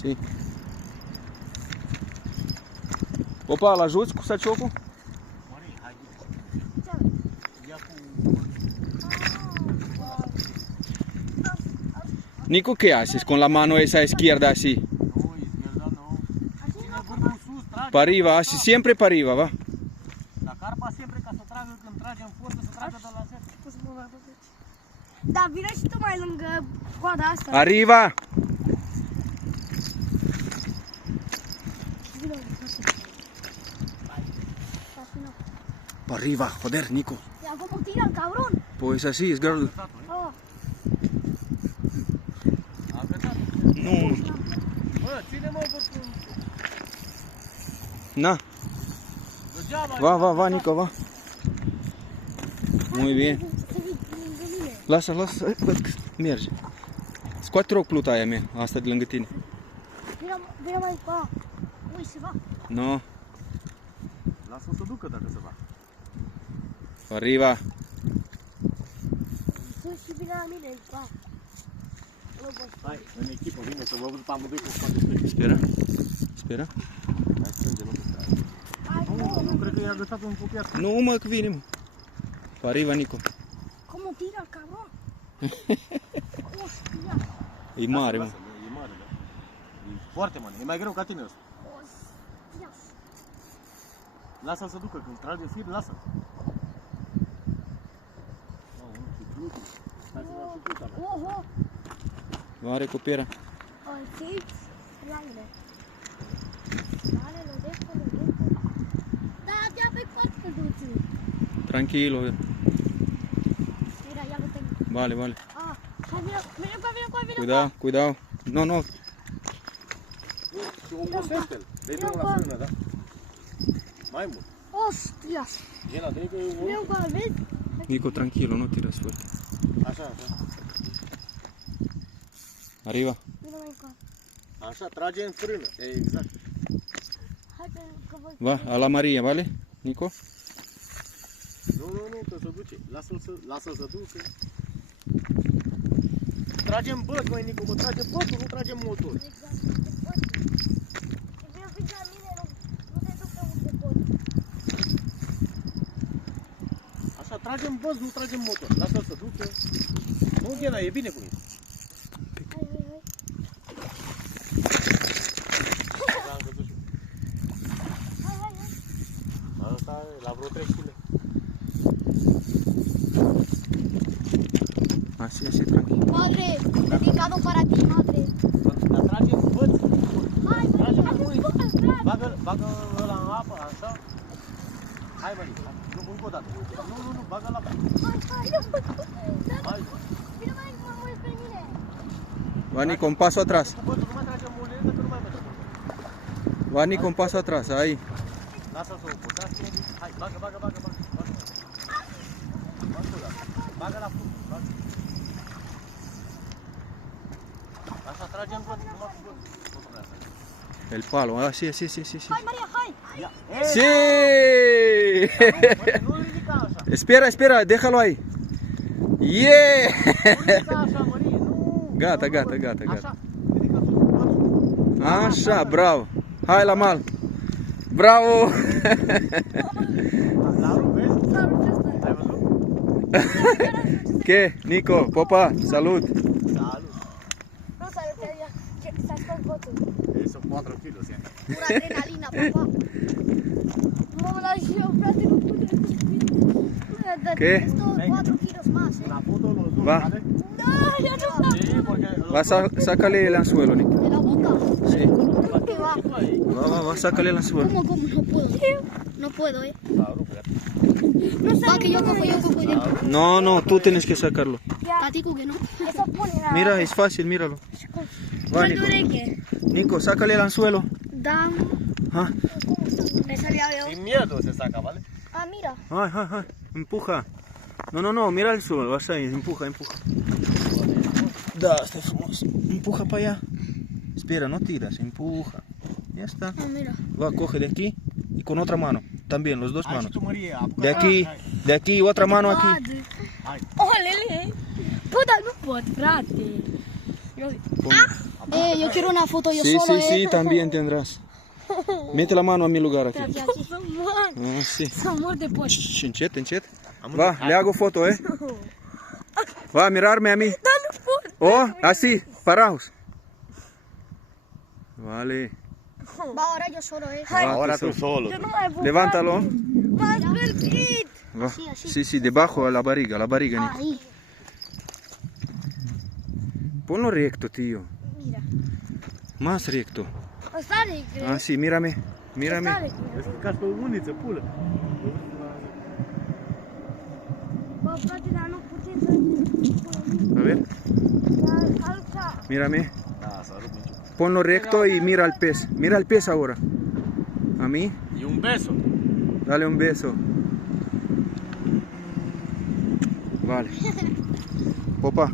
Si. Popa, îl ajuți cu saciocul? Nico, ¿qué haces con la mano esa izquierda así? No, izquierda no. Ține vârful sus, trage. Para arriba, así, siempre para arriba, va. La carpa siempre ca să tragă, când trage în forță, să tragă de la set. Da, vine și tu mai lângă coada asta. Arriba. Para arriba, joder, Nico. Ya, ¿cómo tira el cabrón? Pues así, es girl. Oh. A cățat. Nu. Bă, ține-mă vârful. Na. Degeaba. Va, Nico, va. Muy bien. Lasă, văd că merge. Scoate rog pluta aia mea, asta de lângă tine. Vine mai pa. Ui, se va. No, Lasă-o să ducă dacă se va. arriba. Sunt și vine la mine, pa. Hai, în echipă, vine să vă văd pe amândoi cu scoate. Spera. Hai, strânge-mă să trage. Nu cred că i-a găsat un pupiat. Nu, mă, că vine, mă. Pa arriba, Nico. ¿Cómo tira el cabrón? Hostia. E mare, mă. E mare, da. E foarte mare. E mai greu ca tine ăsta. Hostia. Lasă-l să ducă, când trage fir, lasă-l. Oho. Mare cu piera. Ai, sí. Dale. Dale, lo dejo. Da, ya me corto, dude. Tranquilo. Mira, ya lo tengo. Vale. Ah, mira, mira. Cuidado. No. Și obosește-l. Dă-i drumul la frână, da? Mai mult. Hostias. Gela, dă-i că e Mira, ¿cuál ves? Nico, tranquilo, no tiras fuerte. Așa. Arriba. Mira, Michael. Așa, trage în frână. Exact. Hai, că voi. Va, a la Maria, vale? Nico? Nu, că se duce. Lasă-l să ducă. Tragem băt, măi, Nicu, mă trage bătul, nu tragem motor. Exact. Vino fiți la mine, nu te duc unde pot. Așa, tragem băt, nu tragem motor. Lasă-l să ducă. Nu, Ghena, e bine cu mine. Hai. Am căzut și eu. Hai. Asta e la vreo 3 kg. Así, tranquilo. Madre, dedicado para ti, madre. Dar tragem băt. Hai, Tragem hai, mâini. hai. Bagă ăla în apă, așa. Hai, mă, nu, încă o dată. Nu, bagă la apă. Hai. Vino mai mult pe mine. Va, Nico, un paso atrás. Cu bătul nu mai tragem multe, că nu mai merge. Va, Nico, un paso atrás, ahí. Lasă-l să o potească. Hai, bagă. Bagă la fund. Bagă. Așa, tragem băt, numai cu băt. El palo, así. Hai, Maria, hai. Ia. ¡Sí! Nu ridica așa. Espera, déjalo ahí. ¡Yeah! Nu ridica așa, Marie, nu. Gata. Așa, ridică sus bătul. Așa, bravo. Hai la mal. Bravo! La rup, vezi? Ai văzut? ¿Qué? Nico, Popa, salud. Salut. Nu s-a scos botul. Ei, sunt 4 kg, ăsta. Pura adrenalina, papa. Mă las și eu, frate, nu putem. ¿Qué? 4 kilos más, Una foto los dos, Va. ¿vale? No, yo no. Sí, porque Va, sácale el anzuelo, Nico. De la boca. Sí. ¿Qué va? Va, sácale el anzuelo. ¿Cómo? No puedo. No puedo, La rup, iată. Va, que yo cojo. No, tú tienes que sacarlo. Tatico que no. Eso pone la... Mira, es fácil, míralo. Va, Nico. Nico, sácale el anzuelo. Da. Ah, Me salía de Sin miedo se saca, ¿vale? Ah, mira. ay. Empuja. No, mira el suelo, vas ahí, empuja. Da, está frumos. Empuja para allá. Espera, no tiras, empuja. Ya está. Ah, mira. Va, coge de aquí y con otra mano. También, los dos Hai și manos. tu, Marie, apucă. De aquí, otra mano aquí. Hai. Olele. Bă, dar nu pot, frate. Pon- Yo quiero una foto yo Sí, solo, sí, sí, también tendrás. Mete la mano a mi lugar aquí. Aquí. Ah, sí. Să mor de poți. Shh, încet, încet. Va, le hago foto, eh. Va, mirarme a mí. Oh, así, paraos. Vale. Ba, ahora yo solo, Va, Ahora tú tú solo. Nu mai pot. Levántalo. M-a zbârtit. Va. Sí, sí, debajo, a la barriga, Nico. Ahí. Ponlo recto, tío. Mira. Más recto. Ăsta are greu. Así, mírame. Mírame. Ăsta are greu. Vezi că cazi pe o uniță, pulă. Bă, frate, dar nu putem să... A ver, Alța. mírame. Da, s-a rupt niciun. Ponlo recto y mira al pez. Mira al pez ahora. A mí, E un beso. dale un beso. Vale. Popa.